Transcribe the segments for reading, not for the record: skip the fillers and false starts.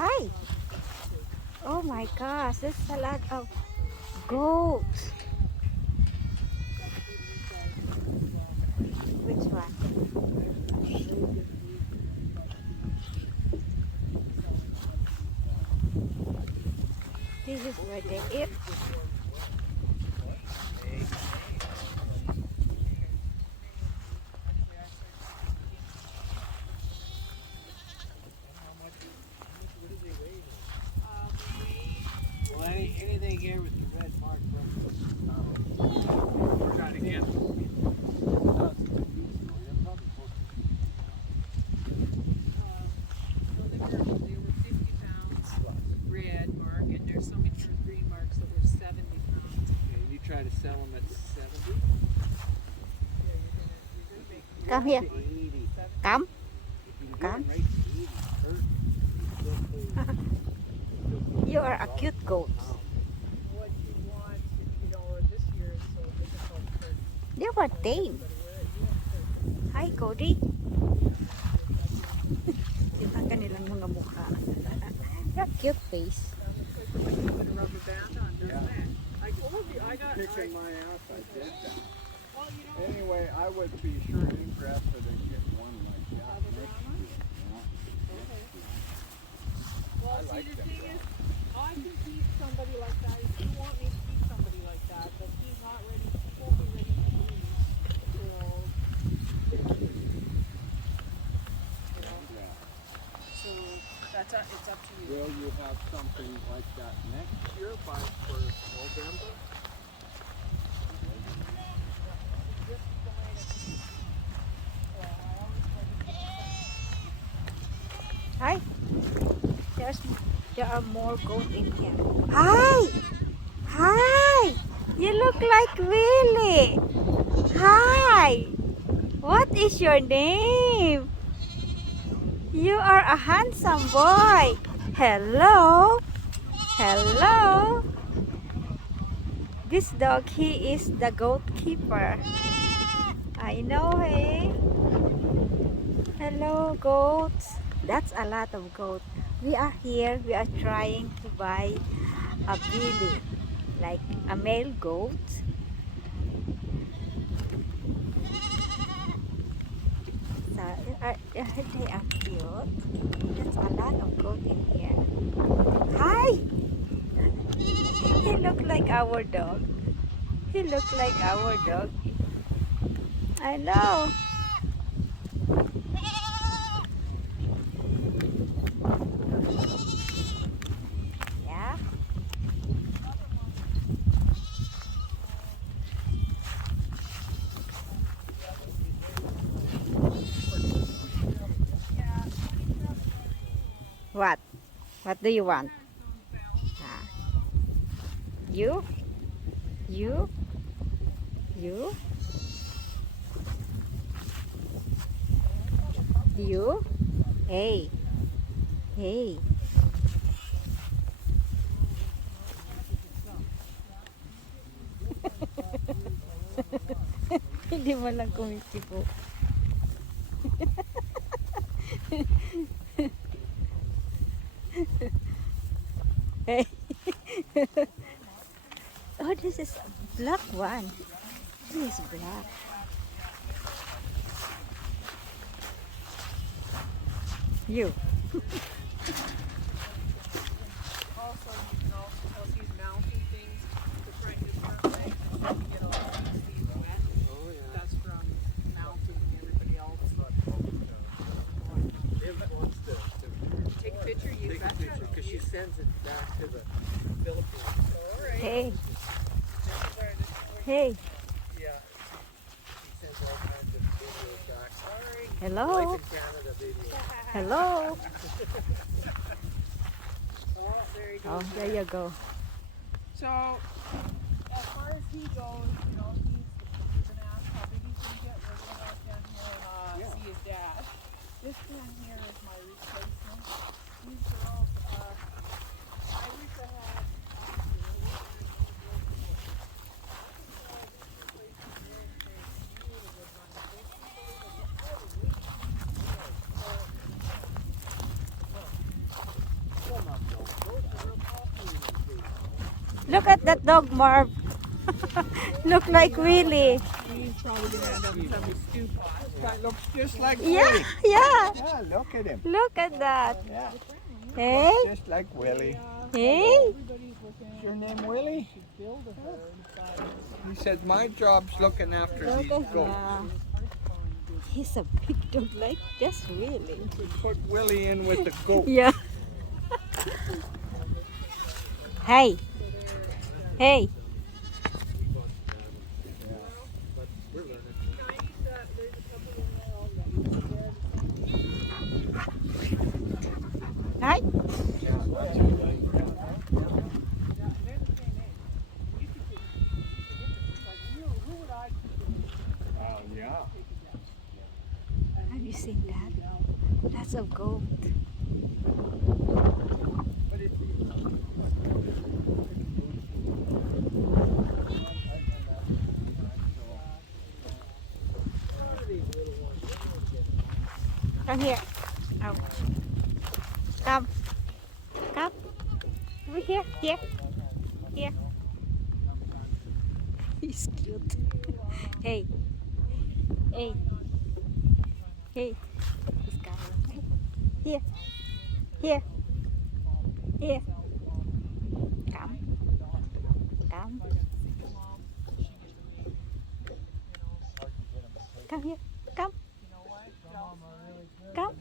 Hi. Oh my gosh, there's a lot of goats. Which one? This is where they eat. Well, anything here with the red mark, we're not against it. They were 50 pounds red mark, and there's some in here green marks that were 70 pounds. Okay, you try to sell them at 70? Come here. 80. Come. If you can get Come. them right to 80, hurt. You are a cute goat. What you want, this year is so difficult for They were tame. Hi, Cody. Kita kanilang mga mukha. They're cute face. put a rubber band on, doesn't Yeah. it? I told you, I got. Kicking my ass, I did that. Well, Anyway, I would be sure interested in getting one like that next year. Well, I see, like the them, thing though. is, I can keep somebody like that. If you want me to keep somebody like that, but he's not ready, he won't be ready to leave till, so it's up to you. Will you have something like that next year for November? Hi. There are more goats in here. Hi. Hi. You look like Willie. Hi. What is your name? You are a handsome boy. Hello. Hello. This dog, he is the goat keeper. I know, hey. Hello, goats. That's a lot of goats. We are here. We are trying to buy a billy, like a male goat. So they are cute. That's a lot of goats in here. Hi. He look like our dog. He look like our dog. I know. Yeah. What? What do you want? Ah. You? You? You? You? Hey. Hey. Hindi mo lang kumisipo. Hey. Oh, this is a black one. This is black. You. Also, you can also tell he's mounting things to try to turn right. You get all these wet. Oh, yeah. That's from mounting everybody else. Viv wants to Take a picture, you take a betcha. picture because she sends it back to the Philippines. All right. Hey. This is where Hey. Yeah. She sends all kinds of videos back. all right. Hello. Life in Canada videos. Hello. Oh, there you go. Oh, there you go. So, as far as he goes, he's gonna ask how big he's gonna get. We're gonna walk down here and see his dad. This man here is my replacement. These girls, I wish I had. Look at that dog, Marv. Look like Willie. He's probably gonna end up in somebody's stew pot. This guy looks just like Yeah, Willie. yeah. Yeah, look at him. Look at that. Yeah, Hey, just like Willie. hey. Everybody's looking Is at your name Willie? to build a herd, but He said, my job's looking after Look these at goats. that. He's a big dog like this, really. We put Willie in with the goat. Yeah. Hey. Hey. Right? Yeah. Have you seen that? That's a goat. Come here. Oh. Come. Come. Over here. Here. Here. He's cute. Hey. Hey. Hey. He's coming. Here. Here. Here. Come. Come. Come here. Come. Come.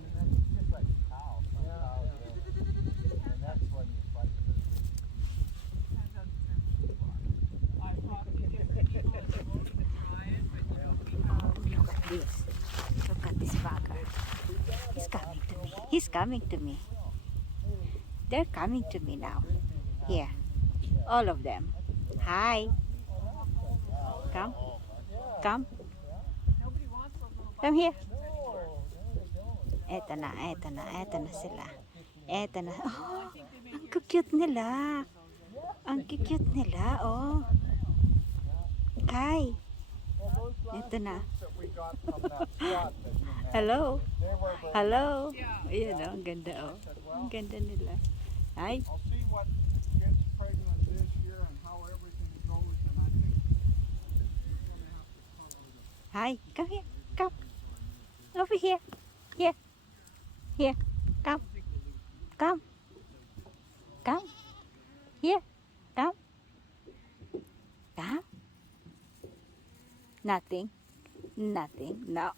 This. Look at this bugger. He's coming to me. He's coming to me. They're coming to me now. Here. All of them. Hi. Come. Come. Come here. Eto na, eto na, eto na sila. Eto na. Oh, ang cute nila. Ang cute nila, oh. Hi. Eto na. Hello. Hello. Ayan, oh, ang ganda, oh. Ang ganda nila. Hi. I'll see what gets pregnant this year and how everything goes, and I think we're gonna have to cover the Hi. Come here. Come. Over here. Here. Here. Come. Come. Come. Here. Come. Come. Nothing. Nothing. No.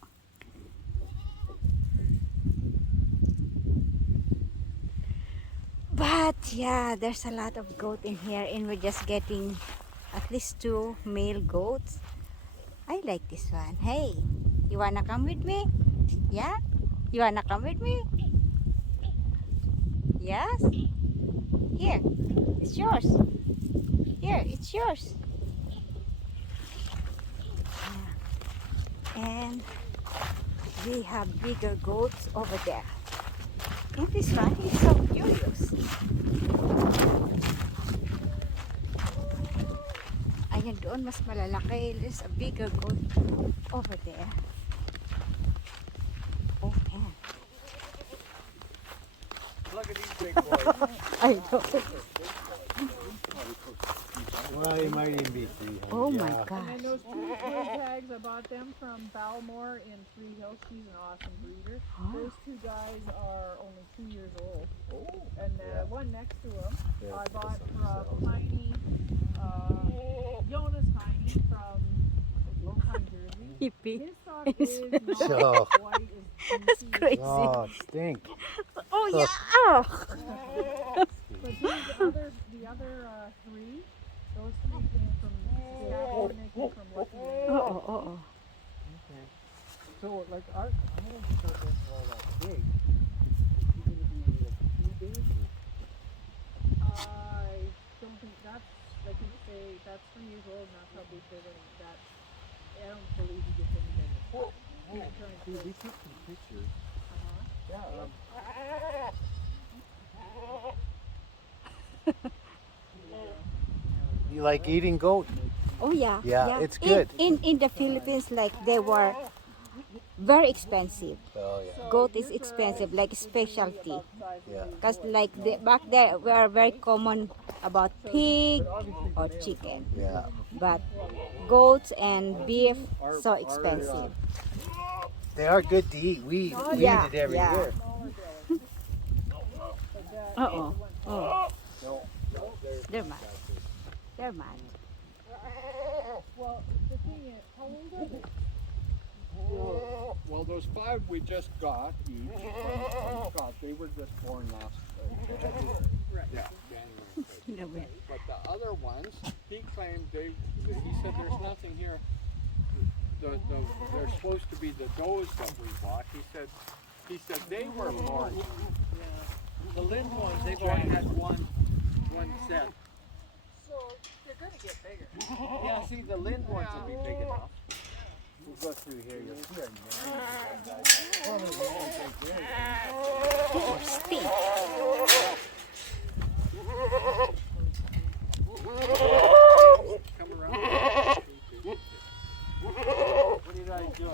But yeah, there's a lot of goat in here, and we're just getting at least 2 male goats. I like this one. Hey, you wanna come with me? Yeah? You wanna come with me? Yes? Here, it's yours. Here, it's yours. Yeah. And we have bigger goats over there. And this one is so curious. Ayan doon, mas malalaki. There's a bigger goat over there. Oh man. Look at these big boys. I know. Well, you might even be 300. Oh my And gosh. then those two tags, I bought them from Balmore in Three Hills. She's an awesome breeder. Those two guys are only 2 years old. Oh, And the one next to him, Yeah, I bought that's from Heine, Jonas Heine from Longtime Jersey. Hippie. His stock is not So- quite as That's juicy. crazy. Oh, stink. Oh yeah. Oh. But the other three, those three came from Saskatchewan, they came from Lucky Lake. Oh, oh, oh, oh. Okay. So, like, I don't think those are all that big. You're going to be like 2 days? I don't think that's, like you say, that's 3 years old and that's how big they're going to, that, I don't believe he gets any bigger. See, we took some pictures. Yeah. You like eating goat? Oh yeah. Yeah, it's good. In the Philippines, like they were very expensive. Oh yeah. Goat is expensive, like specialty. Yeah. Because like back there, we are very common about pig or chicken. Yeah. But goats and beef, so expensive. They are good to eat. We Yeah, eat it every yeah. year. Uh-oh. Oh, No, they're mad. They're mad. Well, the thing is, how old are they? Well, those 5 we just got each from Scott, they were just born last January. Right. Yeah, January. But the other ones, he claimed he said there's nothing here. They're supposed to be the does that we bought. He said they were born. Yeah. The Lind ones, they've only had one set. So they're gonna get bigger. Yeah, see, the Lind ones will be big enough. we'll go through here. You'll see our Stink. Come around. What are you guys doing?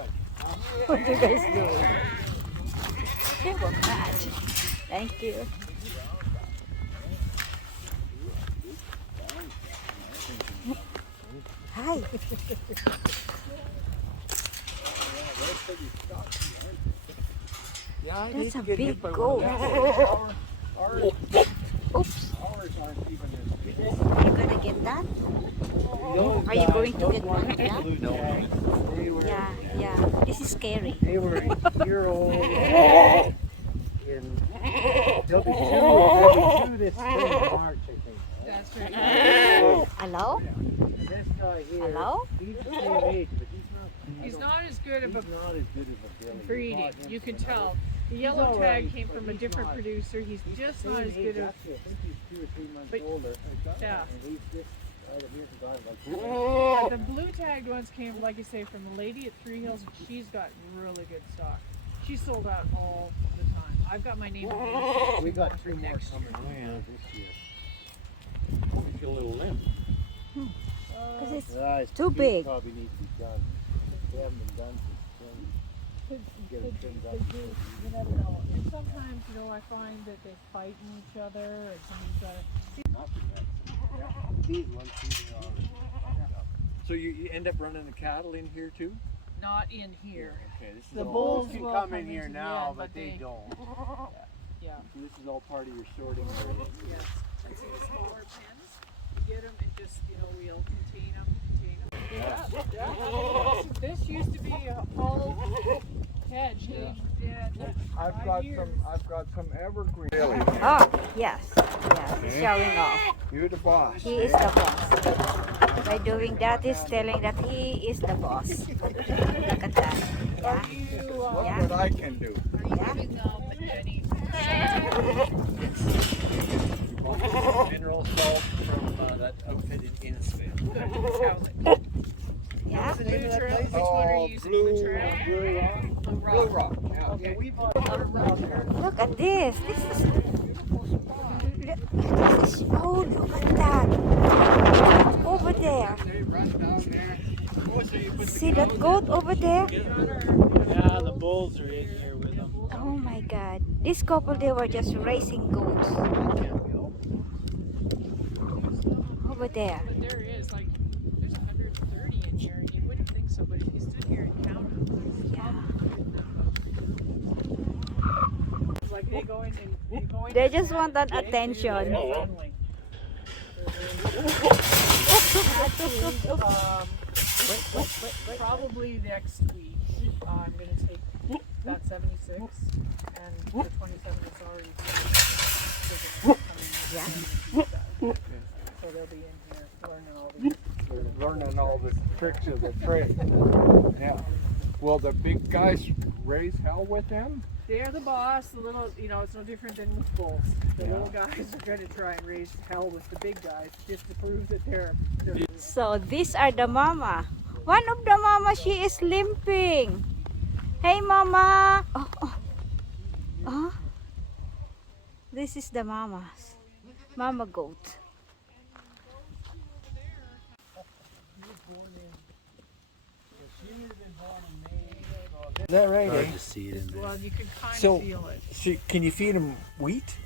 What are you guys doing? They were mad. Thank you. Hi. Yeah, That's a big goat. Ours Oops. aren't even as big. Are you gonna get that? Are you going to get one of that? They were, Yeah, yeah. This is scary. they were a year old. They'll be two this spring, March, I think. That's right. Hello? And this guy here, Hello? he's the same age, but He's not as good of a he's not as good as a Billy. breeding. You can tell. The yellow tag came from a different producer. He's just not as good as. Actually, I think he's 2 or 3 months But- older. Yeah. And he's just, he hasn't got like But the blue tagged ones came, like I say, from the lady at Three Hills. She's got really good stock. She's sold out all the time. I've got my name on we got 2 more next coming year. in this year. He's a little limp. Because it's His too feet big. probably need to be done. They haven't been done since spring. Get them trimmed up. You never know. And sometimes, you know, I find that they're fighting each other, and somebody's got These ones, these are all. So you end up running the cattle in here too? not in here. Okay, this is The all, bulls can will come in here into the now, end, but they don't. Yeah. so this is all part of your sorting area. Yes. And see the smaller pens, you get them and just, you know, we'll contain them. Yeah. This used to be a whole hedge. Yeah. I've got some evergreen. Really? Oh, yes. Yes, he's showing off. You're the boss. He is the boss. By doing that, he's telling that he is the boss. Look at that. Are Yeah. you, Look Yeah. what I can do. Yeah. giving them any Mineral salt from that outfit in Innisfail. Yeah. blue trail? Which one are you using? Blue trail? Blue Rock. Blue Blue rock. Rock. Yeah. Okay. We bought Look at this. This is. Oh, look at that. Over there. They run down there. Oh, so you put See that goat over there? Yeah, the bulls are in here with them. Oh my God. This couple, they were just racing goats. Over there. But there is, like, there's 130 in here, and you wouldn't think so, but if you stood here and counted them, Yeah. it's like they go in and they go in. They just want that attention. Probably next week, I'm going to take that 76 and the 27 that's already Yeah. so they'll be in here learning all these. They're learning all the tricks of the trade. Yeah. Will the big guys raise hell with them? They're the boss, the little, you know, it's no different than with bulls. The little guys are going to try and raise hell with the big guys just to prove that they're So these are the mama. One of the mama, she is limping. Hey mama. Oh, oh. Oh. This is the mamas. Mama goat. She would have been born in May, so Is that right, Hard eh? to see it in there. Well, you can kind So- of feel it. Can you feed them wheat?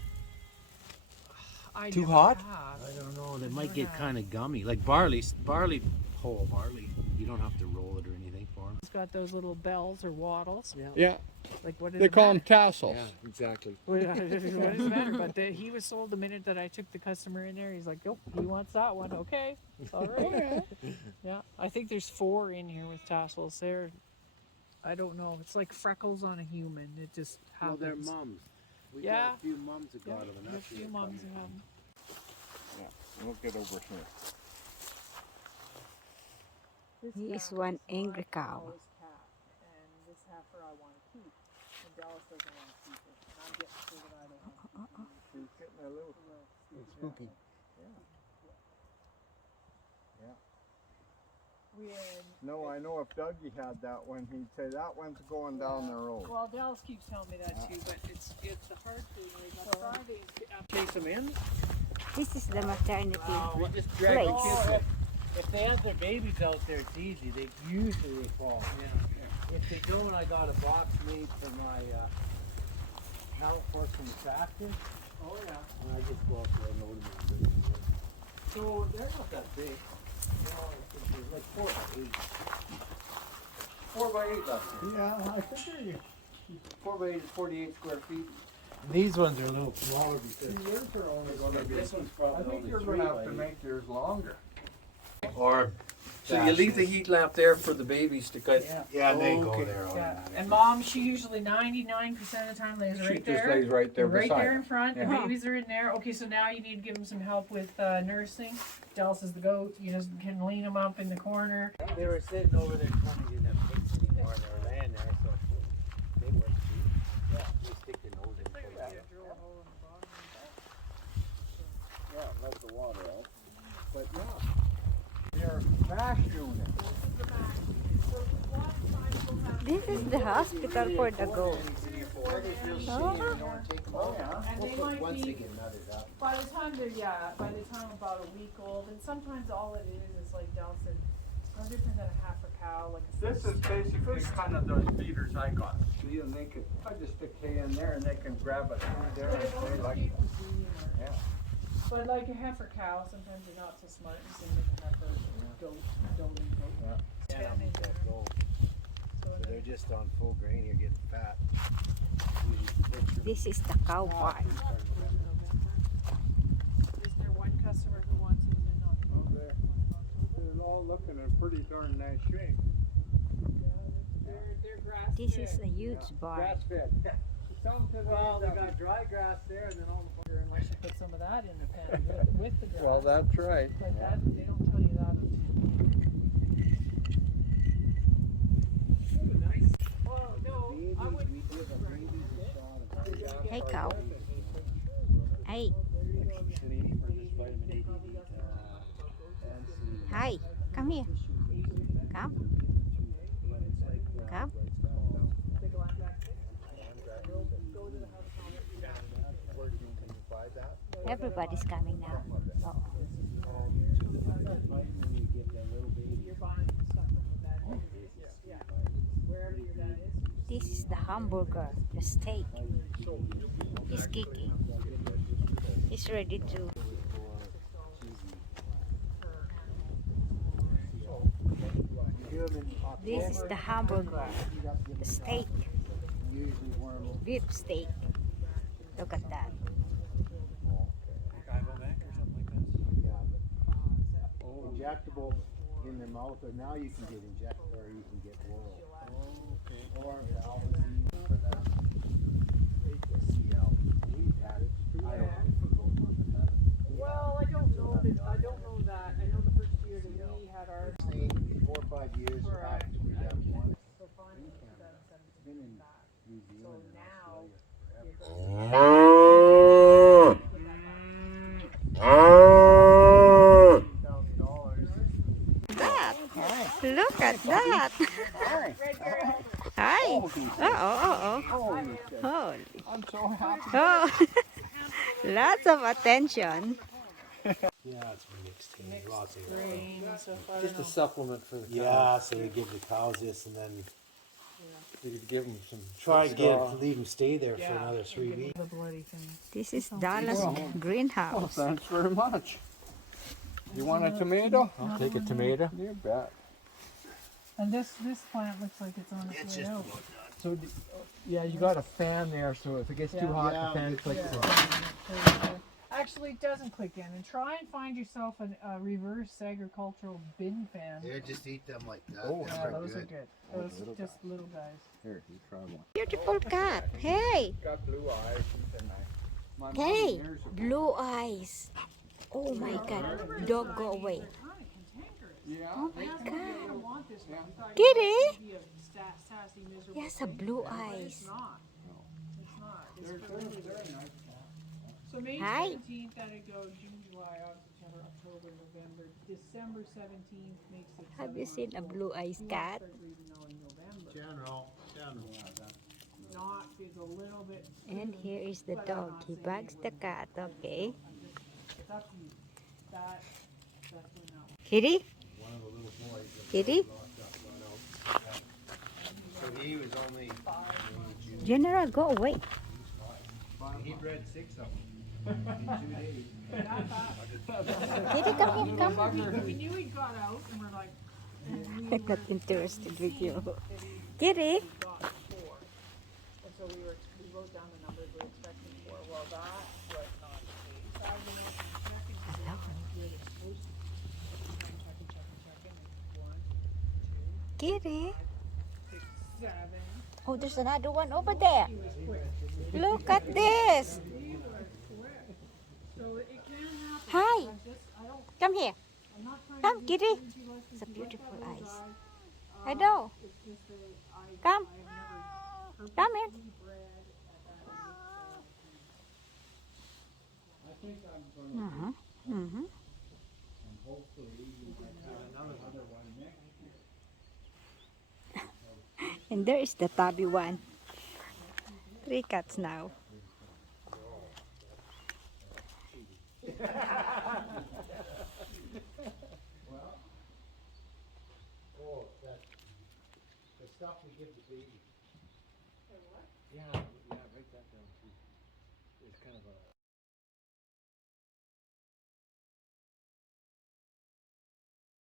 I Too never hot? have. I don't know. They Never might get have. kind of gummy, like whole barley. You don't have to roll it or anything for them. It's got those little bells or wattles. Yeah, Like what is they call them tassels. Yeah, exactly. What does it matter? But he was sold the minute that I took the customer in there. He's like, "Nope, he wants that one." Okay, all right. Yeah, I think there's 4 in here with tassels. There, I don't know. It's like freckles on a human. It just Well, happens. they're mums. We Yeah. got a few mums that Yeah, got them, and there's a that's few mums who have 'em. We'll get over here. This He is heifer one my angry cow. Dallas calf, and this heifer I want to keep, and Dallas doesn't want to keep it, and I'm getting so that I don't want to keep it. She's getting a little Spooky. No, I know if Dougie had that one, he'd say that one's going down the road. Well, Dallas keeps telling me that too, but it's the hard thing. Like on Friday, Chase them in? This is the maternity. We just drag the Place. kids in. If they have their babies out there, it's easy. They usually fall. Yeah. If they don't, I got a box made for my pallet horse from the tractor. oh yeah. And I just go out there and load them in the big. So they're not that big. They're like 4 by 8. 4 by 8 left. Yeah, I think they're 4 by 8 is 48 square feet. These ones are a little smaller because yours are only going to be. this one's I probably think only you're 3 going to by have to 8. make yours longer. Or So you leave the heat lamp there for the babies to cut. Yeah. yeah, they go Okay. there Yeah. automatically. And mom, she usually 99% of the time lays She right just there. lays right there Right beside there her. in front. Yeah. The babies are in there. Okay, so now you need to give them some help with nursing. Dallas is the goat. You just can lean them up in the corner. They were sitting over there trying to didn't have pigs anymore. They were laying there, so they work too. Yeah, you stick your nose in. Yeah, let the water out. But yeah, your mash unit. This is the hospital for the goat. Oh, yeah. And they might Once they be, get nutted up. by the time about a week old, and sometimes all it is like Dallas said, no different than a heifer cow. Like a This is basically kind of those feeders I got. See, and they could, I just stick hay in there and they can grab it through there and say like, yeah. But like a heifer cow, sometimes you're not so smart and so you make a heifer goat. Yeah, Ten in that there. gold. So So they're just on full grain. You're getting fat. This is the cow part. is there one customer who wants them in October? They're all looking in pretty darn nice shape. They're grass This fed. is a huge barn. Grass fed. Some to the Well, they got dry grass there, and then all the Unless you put some of that in the pen with the grass. Well, that's right. But that, they don't tell you that. Oh, no, I wouldn't. Hey cow. Hey. Hi. Come here. Come. Come. Everybody's coming now. Oh. You're buying stuff from the vet. Yeah. Wherever your vet is. This is the hamburger, the steak. He's kicking. He's ready to. This is the hamburger, the steak, beef steak. Look at that. Injectable in their mouth, or now you can get injectable, or you can get oral. Or Alvazine for that. CL. We've had it. I don't know if we go on the meta. Well, I don't know that. I don't know that. I know the first year that we had our. Say 4 or 5 years after we have one. So finally, In Canada. It's been in New So Zealand and now Australia That. Look at that. Hi. Oh. Oh. I'm so happy. Oh. Lots of attention. Yeah, it's mixed. Lots of grain. So I don't Just a know. supplement for the cow. Yeah, so they give the cows this, and then You could give them some. Try straw. and leave them stay there for Yeah, another 3 give me weeks. the bloody thing. This is Dallas Well, greenhouse. thanks very much. You want a tomato? I'll take a tomato. You bet. And this plant looks like it's on its way out. So, yeah, you got a fan there, so if it gets too hot, the fan clicks in. Actually, it doesn't click in. And try and find yourself a reverse agricultural bin fan. Yeah, just eat them like that. Oh, Yeah, those are good. Those just little guys. Here, you try one. Beautiful cat. Hey, Got blue eyes. And my mom hey, years ago- blue eyes. Oh my God, dog, go away. They're kind of cantankerous. Yeah. Oh my You God. don't want this one. You thought Kitty. it would be a sassy, miserable Yes, a thing, blue but eyes. It's not. It's not. It's They're for really very good. nice. So May Hi. 17th, that'd go June, July, August, September, October, November, December 17th makes it. Have you 7 seen a months blue old. eyes You cat? want to start breeding now in November. General. Not is a little bit. And here is the dog. He bugs the cat. Okay. It's up to you. That's when that one. Kitty? Kitty? So he was only. General, go away. He bred 6 of them in 2 days. Kitty, come here, come. We knew he got out, and we're like, I'm not interested with you. Kitty? we got 4. And so we wrote down the numbers we're expecting 4. Well, that was not the case. So I went out and checked and said, Hello. where they're supposed to be. Checking. And 1, 2, Kitty? 6, 7. Oh, there's another one over there. He was quick. Look at this. He was quick. So it can happen. Hi. I don't. Come here. I'm not trying Come, to Kitty. discourage you, Leslie. It's a If you like beautiful that little eyes. guy, I know. It's just that Come. I have never Come in. purposely bred at that age. I think I'm going to Mm-hmm. Mm-hmm. and hopefully we can have another one next year. And there is the tubby one. 3 cats now. Oh, the stuff we give the baby. Yeah, write that down too. It's kind of a.